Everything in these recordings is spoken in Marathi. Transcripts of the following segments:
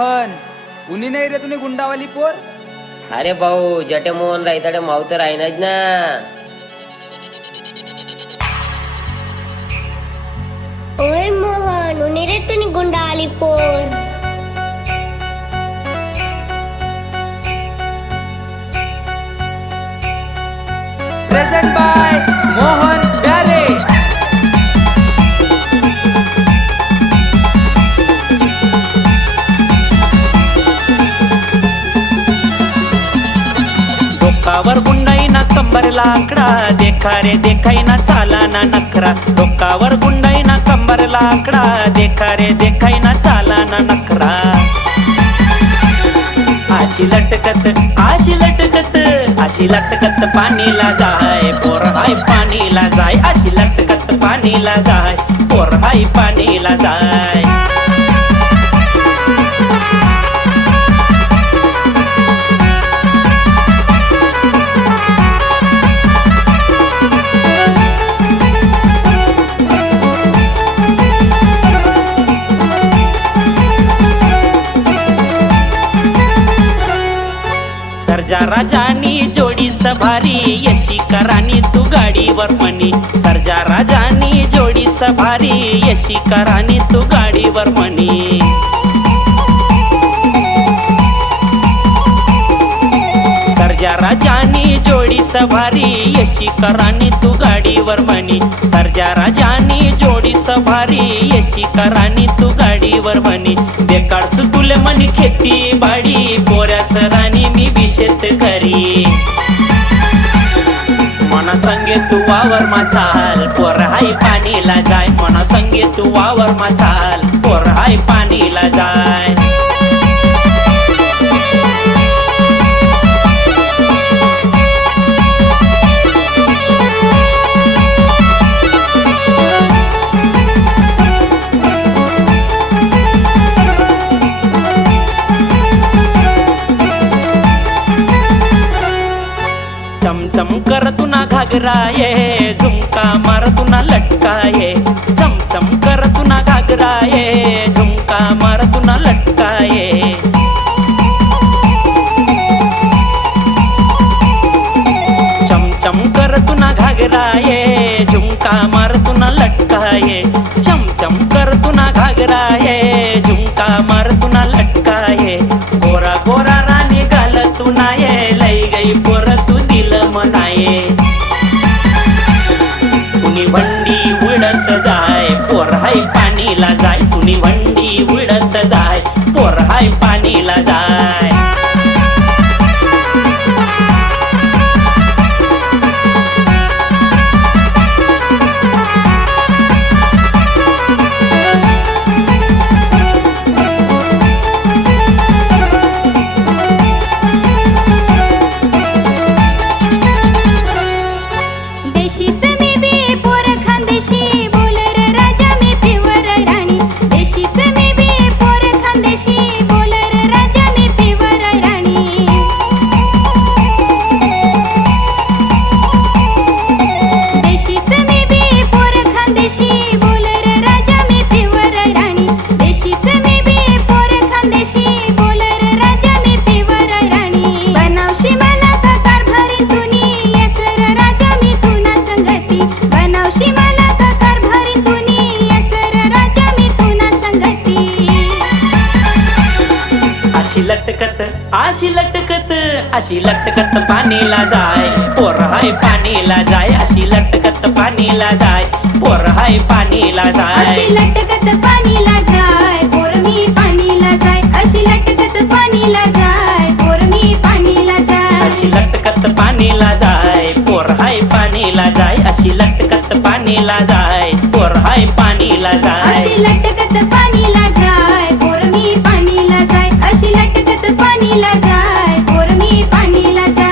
मोहन कुणी नाही रे तुम्ही गुंडावाली पोर. अरे भाऊ जटे मोहन रायताडे माव तर आहे ना. ओय मोहन उन्ही रे तुम्ही गुंडा आली पोर. प्रेझेंट बाय मोहन प्यारे. डोकावर गुंडाईना कंबरला आकडा, देखा रे देखाईना चालाना नखरा. डोकावर गुंडाईना कंबरला आकडा, देखा रे देखाईना चालाना नखरा. आशी लटकत आशी लटकत अशी लटकत पाणीला जाय पोर हाय पाणीला जाय. अशी लटकत पाणीला जाय पोर हाय पाणीला जाय. सर्जा राजानी जोडी सभारी, यशी करानी तू गाडीवर म्हणी. सर्जा राजानी जोडी सभारी, यशी करानी तू गाडीवर म्हणी. सर्जा राजानी जोडी सभारी, यशी करानी तू गाडीवर म्हणी. सर्जा राजानी जोडी सभारी, यशी करानी तू गाडीवर म्हणी. बेकार सुतुले म्हणी खेती बाडी, पोऱ्या सरानी मी बिशेत घरी. मना संगे तू वावर मा चाल पोर हाय पाणीला जाय. मना संगे तू वावर मा चाल पोर हाय पाणीला जाय. चमचम कर तुना घागरा ये, झुमका मार तुना लटका ये. चमचम कर तुना घागरा ये, झुमका मार तुना लटका ये. चमचम कर तुना घागरा ये, झुमका मार तुना लटका ये. चमचम कर तुना घागरा ये, झुमका मार तुना लटका ये. गोरा गोरा राणी गाल तुना ये, लई गई पोर तू दिल मनाये. कुणी वंडी उडत जाय पोर हाय पाणीला जाय. कुणी वंडी उडत जाय पोर हाय पाणीला जाय. अशी लटकत अशी लटकत पाणीला जाय पोर हाय पाणीला जाय. अशी लटकत पाणीला जाय पोर हाय पाणीला जाय. अशी लटकत पाणीला जाय पोर मी पाणीला जाय. अशी लटकत पाणीला जाय पोर मी पाणीला जाय. अशी लटकत पाणीला जाय पोर हाय पाणीला जाय. अशी लटकत पाणीला जाय पोर हाय पाणीला जाय. अशी लटकत पाणीला जाय पोर मी पाणीला जाय. अशी लटकत पाणीला जाय पोर मी पाणीला जाय.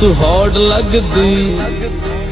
ਤੂੰ ਹੌਟ ਲੱਗਦੀ